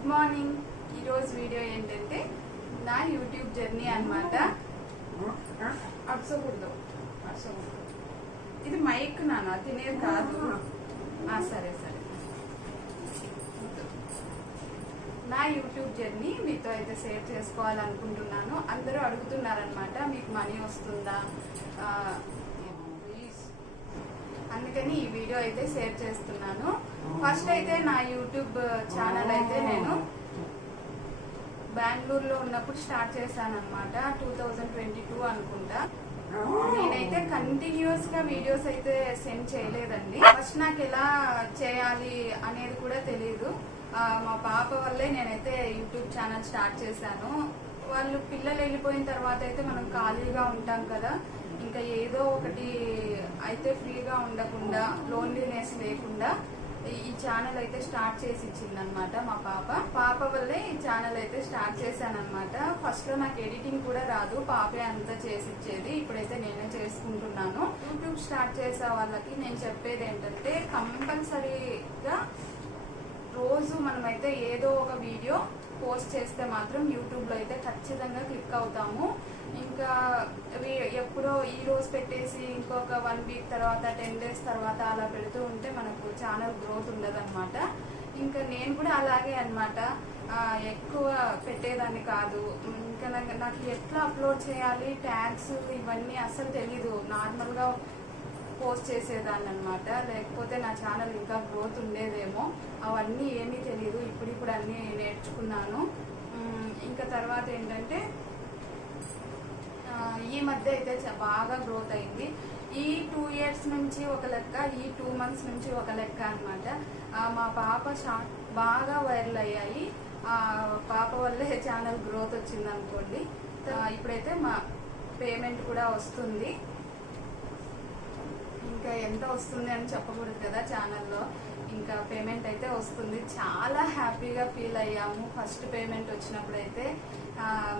Good morning. ఈరోజు video ఏంటంటే నా యూట్యూబ్ జర్నీ అనమాట. అర్చకూడదు ఇది మైక్ నాన్న, తినేది కాదు. సరే సరే. నా యూట్యూబ్ జర్నీ మీతో అయితే షేర్ చేసుకోవాలనుకుంటున్నాను. అందరూ అడుగుతున్నారనమాట, మీకు మనీ వస్తుందా, అందుకని ఈ వీడియో అయితే షేర్ చేస్తున్నాను. ఫస్ట్ అయితే నా యూట్యూబ్ ఛానల్ అయితే నేను బెంగళూరులో ఉన్నప్పుడు స్టార్ట్ చేశాను అనమాట. 2022 అనుకుంటా. నేనైతే కంటిన్యూస్ గా వీడియోస్ అయితే సెండ్ చేయలేదండి. ఫస్ట్ నాకు ఎలా చేయాలి అనేది కూడా తెలియదు. మా పాప వల్లే నేనైతే యూట్యూబ్ ఛానల్ స్టార్ట్ చేశాను. వాళ్ళు పిల్లలు వెళ్ళిపోయిన తర్వాత అయితే మనం ఖాళీగా ఉంటాం కదా, ఇంకా ఏదో ఒకటి అయితే ఫ్రీగా ఉండకుండా, లోన్లీనెస్ లేకుండా ఈ ఛానల్ అయితే స్టార్ట్ చేసి ఇచ్చిందనమాట మా పాప వల్లే ఈ ఛానల్ అయితే స్టార్ట్ చేశానమాట. ఫస్ట్ లో నాకు ఎడిటింగ్ కూడా రాదు, పాపే అంతా చేసి ఇచ్చేది. ఇప్పుడైతే నేనే చేసుకుంటున్నాను. యూట్యూబ్ స్టార్ట్ చేసే వాళ్ళకి నేను చెప్పేది ఏంటంటే, కంపల్సరీగా రోజు మనమైతే ఏదో ఒక వీడియో పోస్ట్ చేస్తే మాత్రం యూట్యూబ్ లో అయితే ఖచ్చితంగా క్లిక్ అవుతాము. ఇంకా ఎప్పుడో ఈ రోజు పెట్టేసి ఇంకొక 1 వీక్ తర్వాత 10 డేస్ తర్వాత అలా పెడుతూ ఉంటే మనకు ఛానల్ గ్రోత్ ఉండదన్నమాట. ఇంకా నేను కూడా అలాగే అనమాట, ఎక్కువ పెట్టేదాన్ని కాదు. ఇంకా నాకు ఎట్లా అప్లోడ్ చేయాలి, ట్యాగ్స్ ఇవన్నీ అసలు తెలీదు. నార్మల్ గా పోస్ట్ చేసేదాన్ని అనమాట. లేకపోతే నా ఛానల్ ఇంకా గ్రోత్ ఉండేదేమో. అవన్నీ ఏమీ తెలియదు, ఇప్పుడు అన్నీ నేర్చుకున్నాను. ఇంకా తర్వాత ఏంటంటే, ఈ మధ్య అయితే బాగా గ్రోత్ అయింది. ఈ 2 years నుంచి ఒక లెక్క, ఈ 2 months నుంచి ఒక లెక్క అనమాట. మా పాప షార్ట్ బాగా వైరల్ అయ్యాయి. పాప వల్లే ఛానల్ గ్రోత్ వచ్చింది అనుకోండి. ఇప్పుడైతే మా పేమెంట్ కూడా వస్తుంది. ఇంకా ఎంత వస్తుంది అని చెప్పకూడదు కదా ఛానల్లో. ఇంకా పేమెంట్ అయితే వస్తుంది. చాలా హ్యాపీగా ఫీల్ అయ్యాము ఫస్ట్ పేమెంట్ వచ్చినప్పుడైతే.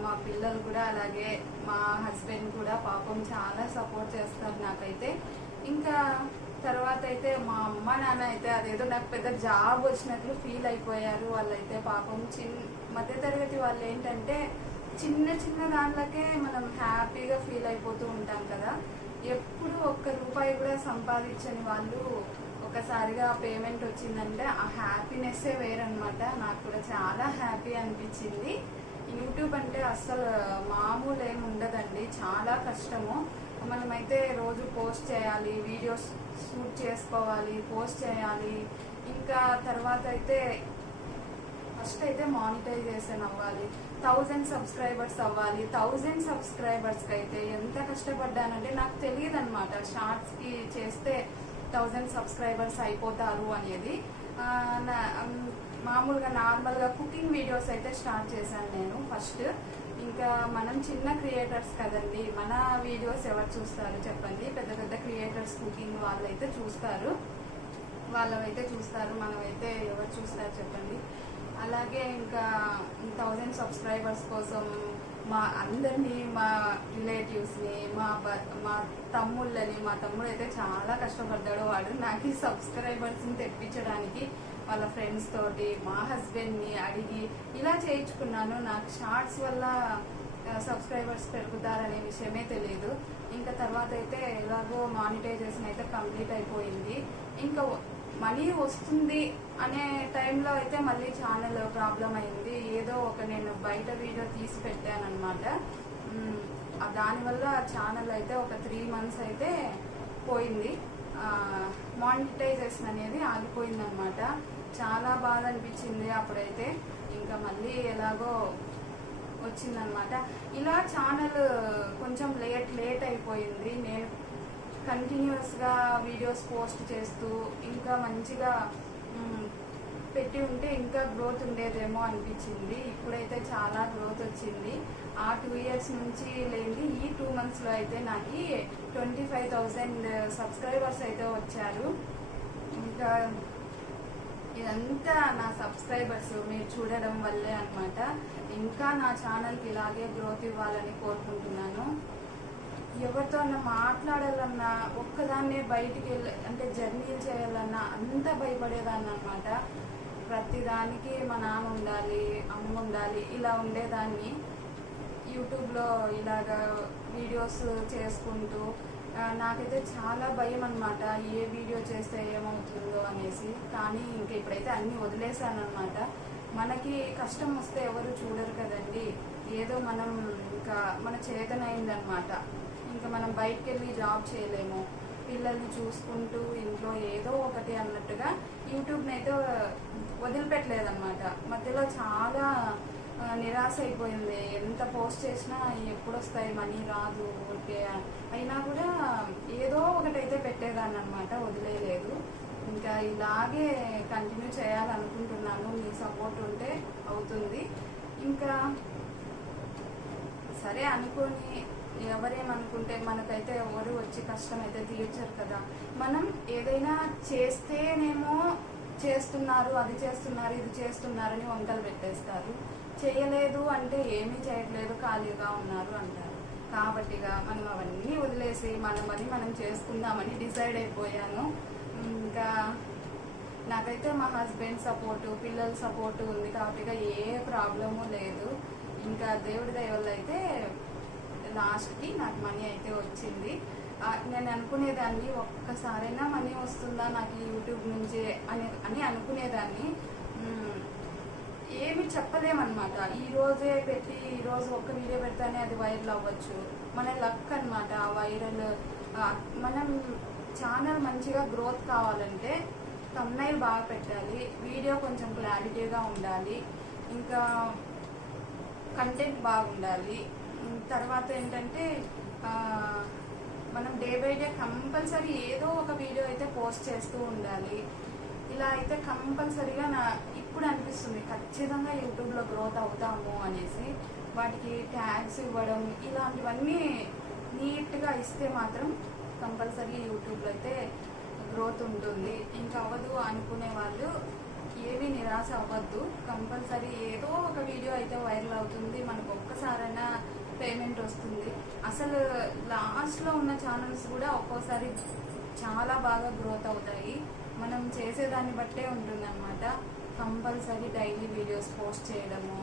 మా పిల్లలు కూడా అలాగే, మా హస్బెండ్ కూడా పాపం చాలా సపోర్ట్ చేస్తారు నాకైతే. ఇంకా తర్వాత అయితే మా అమ్మ నాన్న అయితే అదేదో నాకు పెద్ద జాబ్ వచ్చినట్లు ఫీల్ అయిపోయారు. వాళ్ళైతే పాపం మధ్యతరగతి వాళ్ళు ఏంటంటే, చిన్న దాంట్లకే మనం హ్యాపీగా ఫీల్ అయిపోతూ ఉంటాం కదా. ఎప్పుడు ₹1 కూడా సంపాదించని వాళ్ళు ఒకసారిగా పేమెంట్ వచ్చిందంటే ఆ హ్యాపీనెస్సే వేరనమాట. నాకు కూడా చాలా హ్యాపీ అనిపించింది. యూట్యూబ్ అంటే అస్సలు మామూలు ఏమి ఉండదండి, చాలా కష్టము. మనమైతే రోజు పోస్ట్ చేయాలి, వీడియోస్ షూట్ చేసుకోవాలి, పోస్ట్ చేయాలి. ఇంకా తర్వాత అయితే ఫస్ట్ అయితే మానిటైజేషన్ అవ్వాలి, 1000 సబ్స్క్రైబర్స్ అవ్వాలి. 1000 సబ్స్క్రైబర్స్కి అయితే ఎంత కష్టపడ్డానంటే, నాకు తెలియదు అనమాట షార్ట్స్కి చేస్తే 1000 సబ్స్క్రైబర్స్ అయిపోతారు అనేది. మామూలుగా నార్మల్గా కుకింగ్ వీడియోస్ అయితే స్టార్ట్ చేశాను నేను ఫస్ట్. ఇంకా మనం చిన్న క్రియేటర్స్ కదండి, మన వీడియోస్ ఎవరు చూస్తారు చెప్పండి? పెద్ద పెద్ద క్రియేటర్స్ కుకింగ్ వాళ్ళైతే చూస్తారు, మనమైతే ఎవరు చూస్తారు చెప్పండి? అలాగే ఇంకా 1000 సబ్స్క్రైబర్స్ కోసం మా అందరినీ, మా రిలేటివ్స్ని, మా తమ్ముళ్ళని, మా తమ్ముడు అయితే చాలా కష్టపడ్డాడు. వాడు నాకు ఈ సబ్స్క్రైబర్స్ని తెప్పించడానికి వాళ్ళ ఫ్రెండ్స్ తోటి, మా హస్బెండ్ని అడిగి ఇలా చేయించుకున్నాను. నాకు షార్ట్స్ వల్ల సబ్స్క్రైబర్స్ పెరుగుతారనే విషయమే తెలియదు. ఇంకా తర్వాత అయితే ఎలాగో మానిటైజేషన్ అయితే కంప్లీట్ అయిపోయింది. ఇంకా మనీ వస్తుంది అనే టైంలో అయితే మళ్ళీ ఛానల్ ప్రాబ్లం అయింది. ఏదో నేను బయట వీడియో తీసి పెట్టాను అనమాట. దానివల్ల ఛానల్ అయితే ఒక 3 months అయితే పోయింది. మానిటైజేషన్ అనేది ఆగిపోయింది అనమాట. చాలా బాధ అనిపించింది అప్పుడైతే. ఇంకా మళ్ళీ ఎలాగో వచ్చిందనమాట. ఇలా ఛానల్ కొంచెం లేట్ అయిపోయింది. నేను కంటిన్యూస్గా వీడియోస్ పోస్ట్ చేస్తూ ఇంకా మంచిగా పెట్టి ఉంటే ఇంకా గ్రోత్ ఉండేదేమో అనిపించింది. ఇప్పుడైతే చాలా గ్రోత్ వచ్చింది. ఆ 2 years నుంచి లేని ఈ 2 monthsలో అయితే నాకు 25,000 సబ్స్క్రైబర్స్ అయితే వచ్చారు. ఇంకా ఇదంతా నా సబ్స్క్రైబర్స్ మీరు చూడడం వల్లే అనమాట. ఇంకా నా ఛానల్కి ఇలాగే గ్రోత్ ఇవ్వాలని కోరుకుంటున్నాను. ఎవరితో అన్నా మాట్లాడాలన్నా, ఒక్కదాన్నే బయటికి వెళ్ళి అంటే జర్నీలు చేయాలన్నా అంత భయపడేదాన్ని అనమాట. ప్రతిదానికి మా నాన్న ఉండాలి, అమ్మ ఉండాలి, ఇలా ఉండేదాన్ని. యూట్యూబ్లో ఇలాగా వీడియోస్ చేసుకుంటూ నాకైతే చాలా భయం అనమాట, ఏ వీడియో చేస్తే ఏమవుతుందో అనేసి. కానీ ఇంక ఇప్పుడైతే అన్నీ వదిలేసాను అనమాట. మనకి కష్టం వస్తే ఎవరు చూడరు కదండి, ఏదో మనం ఇంకా మన చేతనైందనమాట. ఇంకా మనం బయటకు వెళ్ళి జాబ్ చేయలేము, పిల్లల్ని చూసుకుంటూ ఇంట్లో ఏదో ఒకటి అన్నట్టుగా యూట్యూబ్ని అయితే వదిలిపెట్టలేదన్నమాట. మధ్యలో చాలా నిరాశ అయిపోయింది. ఎంత పోస్ట్ చేసినా ఎప్పుడు వస్తాయి, మనీ రాదు, ఓకే అయినా కూడా ఏదో ఒకటైతే పెట్టేదాన్ని అనమాట, వదిలేయలేదు. ఇంకా ఇలాగే కంటిన్యూ చేయాలనుకుంటున్నాను. మీ సపోర్ట్ ఉంటే అవుతుంది. ఇంకా సరే అనుకొని ఎవరేమనుకుంటే మనకైతే ఎవరు వచ్చి కష్టం అయితే తీర్చరు కదా. మనం ఏదైనా చేస్తేనేమో చేస్తున్నారు, అది చేస్తున్నారు, ఇది చేస్తున్నారని వంకలు పెట్టేస్తారు. చేయలేదు అంటే ఏమీ చేయట్లేదు, ఖాళీగా ఉన్నారు అంటారు. కాబట్టిగా మనం అవన్నీ వదిలేసి మన పని మనం చేసుకుందామని డిసైడ్ అయిపోయాను. ఇంకా నాకైతే మా హస్బెండ్ సపోర్టు, పిల్లల సపోర్టు ఉంది కాబట్టి ఏ ప్రాబ్లము లేదు. ఇంకా దేవుడి దయ వల్ల అయితే లాస్ట్కి నాకు మనీ అయితే వచ్చింది. నేను అనుకునేదాన్ని ఒక్కసారైనా మనీ వస్తుందా నాకు యూట్యూబ్ నుంచి అని అనుకునేదాన్ని. ఏమి చెప్పలేమన్నమాట. ఈ రోజే పెట్టి ఈరోజు ఒక్క వీడియో పెడితేనే అది వైరల్ అవ్వచ్చు, మన లక్ అనమాట. వైరల్ మనం ఛానల్ మంచిగా గ్రోత్ కావాలంటే థంబ్నైల్ బాగా పెట్టాలి, వీడియో కొంచెం క్లారిటీగా ఉండాలి, ఇంకా కంటెంట్ బాగుండాలి. తర్వాత ఏంటంటే మనం డే బై డే కంపల్సరీ ఏదో ఒక వీడియో అయితే పోస్ట్ చేస్తూ ఉండాలి. ఇలా అయితే కంపల్సరీగా ఇప్పుడు అనిపిస్తుంది ఖచ్చితంగా యూట్యూబ్లో గ్రోత్ అవుతాము అనేసి. వాటికి ట్యాగ్స్ ఇవ్వడం ఇలాంటివన్నీ నీట్గా ఇస్తే మాత్రం కంపల్సరీ యూట్యూబ్లో అయితే గ్రోత్ ఉంటుంది. ఇంకా అవ్వదు అనుకునే వాళ్ళు ఏమీ నిరాశ అవ్వద్దు. కంపల్సరీ ఏదో ఒక వీడియో అయితే వైరల్ అవుతుంది, మనకు ఒక్కసారైనా పేమెంట్ వస్తుంది. అసలు లాస్ట్లో ఉన్న ఛానల్స్ కూడా ఒక్కోసారి చాలా బాగా గ్రోత్ అవుతాయి. మనం చేసేదాన్ని బట్టే ఉంటుందన్నమాట. కంపల్సరీ డైలీ వీడియోస్ పోస్ట్ చేయడము,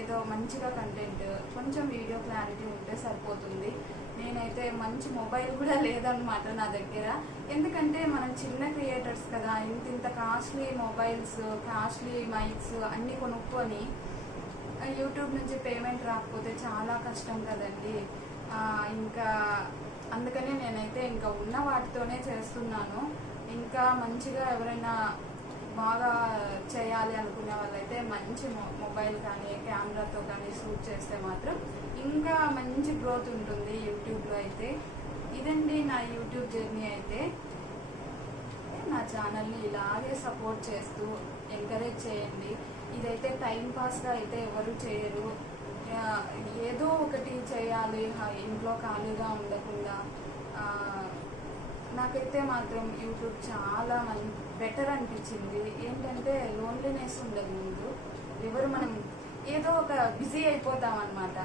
ఏదో మంచిగా కంటెంట్, కొంచెం వీడియో క్లారిటీ ఉంటే సరిపోతుంది. నేనైతే మంచి మొబైల్ కూడా లేదనమాట నా దగ్గర. ఎందుకంటే మనం చిన్న క్రియేటర్స్ కదా, ఇంత కాస్ట్లీ మొబైల్స్, కాస్ట్లీ మైక్స్ అన్నీ కొనుక్కొని యూట్యూబ్ నుంచి పేమెంట్ రాకపోతే చాలా కష్టం కదండి. ఇంకా అందుకనే నేనైతే ఇంకా ఉన్న వాటితోనే చేస్తున్నాను. ఇంకా మంచిగా ఎవరైనా బాగా చేయాలి అనుకునే వాళ్ళైతే మంచి మొబైల్ కానీ కెమెరాతో కానీ షూట్ చేస్తే మాత్రం ఇంకా మంచి గ్రోత్ ఉంటుంది యూట్యూబ్లో అయితే. ఇదండి నా యూట్యూబ్ జర్నీ అయితే. నా ఛానల్ని ఇలాగే సపోర్ట్ చేస్తూ ఎంకరేజ్ చేయండి. ఇదైతే టైం పాస్గా అయితే ఎవరు చేయరు, ఏదో ఒకటి చేయాలి ఇంట్లో ఖాళీగా ఉండకుండా. నాకైతే మాత్రం యూట్యూబ్ చాలా బెటర్ అనిపించింది. ఏంటంటే లోన్లీనెస్ ఉండదు. ముందు ఎవరు మనం ఏదో ఒక బిజీ అయిపోతాం అనమాట.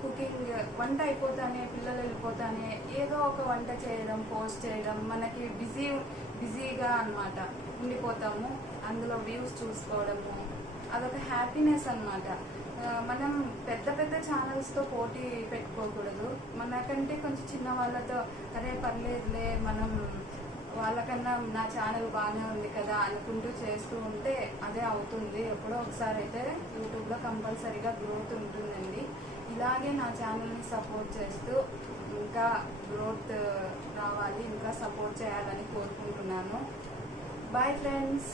కుకింగ్, వంట అయిపోతానే, పిల్లలు వెళ్ళిపోతానే ఏదో ఒక వంట చేయడం, పోస్ట్ చేయడం, మనకి బిజీగా అనమాట ఉండిపోతాము. అందులో వ్యూస్ చూసుకోవడము అదొక హ్యాపీనెస్ అనమాట. మనం పెద్ద పెద్ద ఛానల్స్తో పోటీ పెట్టుకోకూడదు. మనకంటే కొంచెం చిన్న వాళ్ళతో అరే పర్లేదులే, మనం వాళ్ళకన్నా నా ఛానల్ బాగానే ఉంది కదా అనుకుంటూ చేస్తూ ఉంటే అదే అవుతుంది. ఎప్పుడో ఒకసారి అయితే యూట్యూబ్లో కంపల్సరీగా గ్రోత్ ఉంటుందండి. ఇలాగే నా ఛానల్ని సపోర్ట్ చేస్తూ ఇంకా గ్రోత్ రావాలి, ఇంకా సపోర్ట్ చేయాలని కోరుకుంటున్నాను. Bye friends.